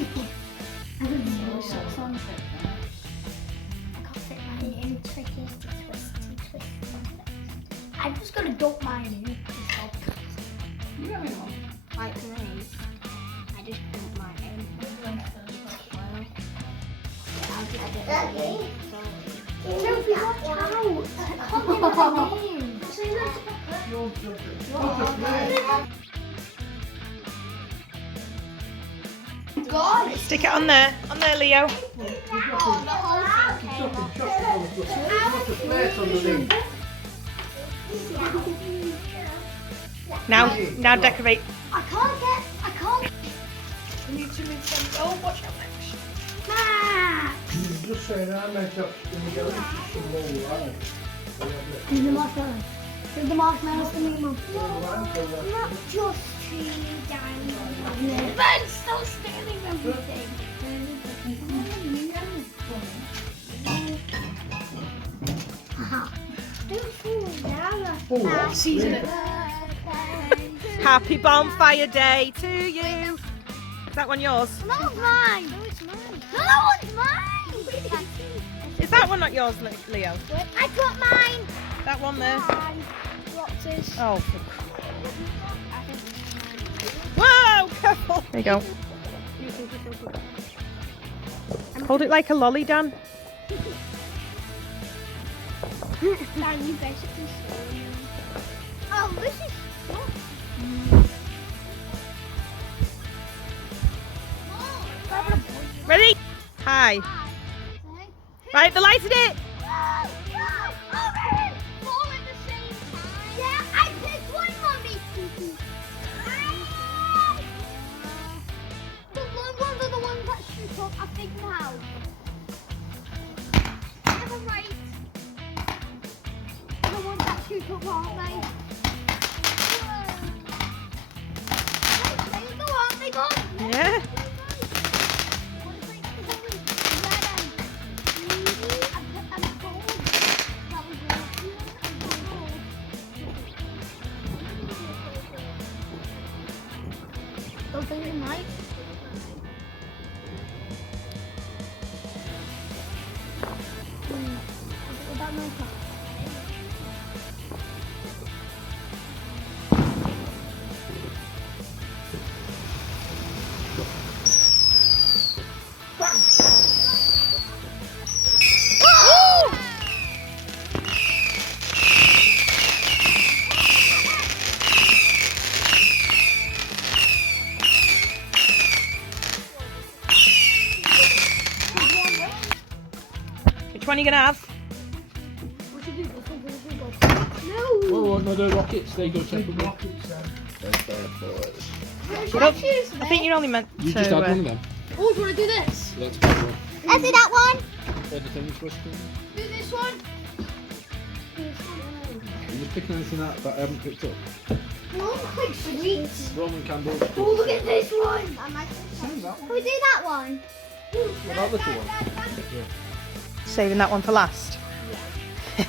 I don't know what socks on. I can't fit mine in. Tricky to twist. I'm just gonna dump mine in. Just help. You having one? Like me. I just dump mine in. I'll just get it in. Sophie, watch out! I can't get it in. God! Stick it on there, Leo. Now decorate. I can't. We need to move them. Oh, watch out, Max. Max! Just saying, I meant up in the gallery to some low line. And the marshmallows. Give the marshmallows to me, Mum. Not just tree diamond. Ben, stop stealing everything. Don't fall down. Season it. Happy Bonfire Day to you. Is that one yours? That one's mine. No, it's mine. No, that one's mine. Is that one not yours, Leo? I got mine. That one there? Roxas. Oh, for whoa, careful. There you go. Hold it like a lolly, Dan. Dan, you basically saw me. Oh, this is soft. Ready? Hi. Right, the lights in it. Yeah, I picked one, Mommy. The blue ones are the ones that shoot up, I think now. Am I right? The ones that shoot up, aren't they? They go, aren't they? Go. Yeah. Bonfire Night. About my car. Which one are you going to have? What should we do? No! Oh, no, the rockets, they go separately. Rockets then. I think you're only meant You to... just had one of them. Oh, do you want to do this? That's a good one. Let's do that one. Where the things supposed to be. Do this one. Are you just picking anything that I haven't picked up? Oh, like sweets. Roman candles. Oh, look at this one. That Can we do that one? What about little one? Saving that one for last. It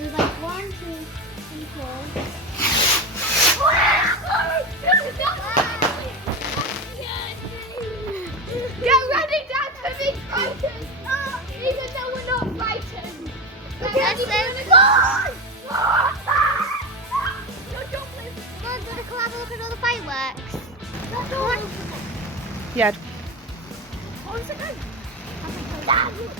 was like 1, 2, 3, 4. Get ready, Dad, to be frightened. Even though we're not frightened. Yes, Go have a look at all the fireworks. Yeah. What is it going? Dad, look.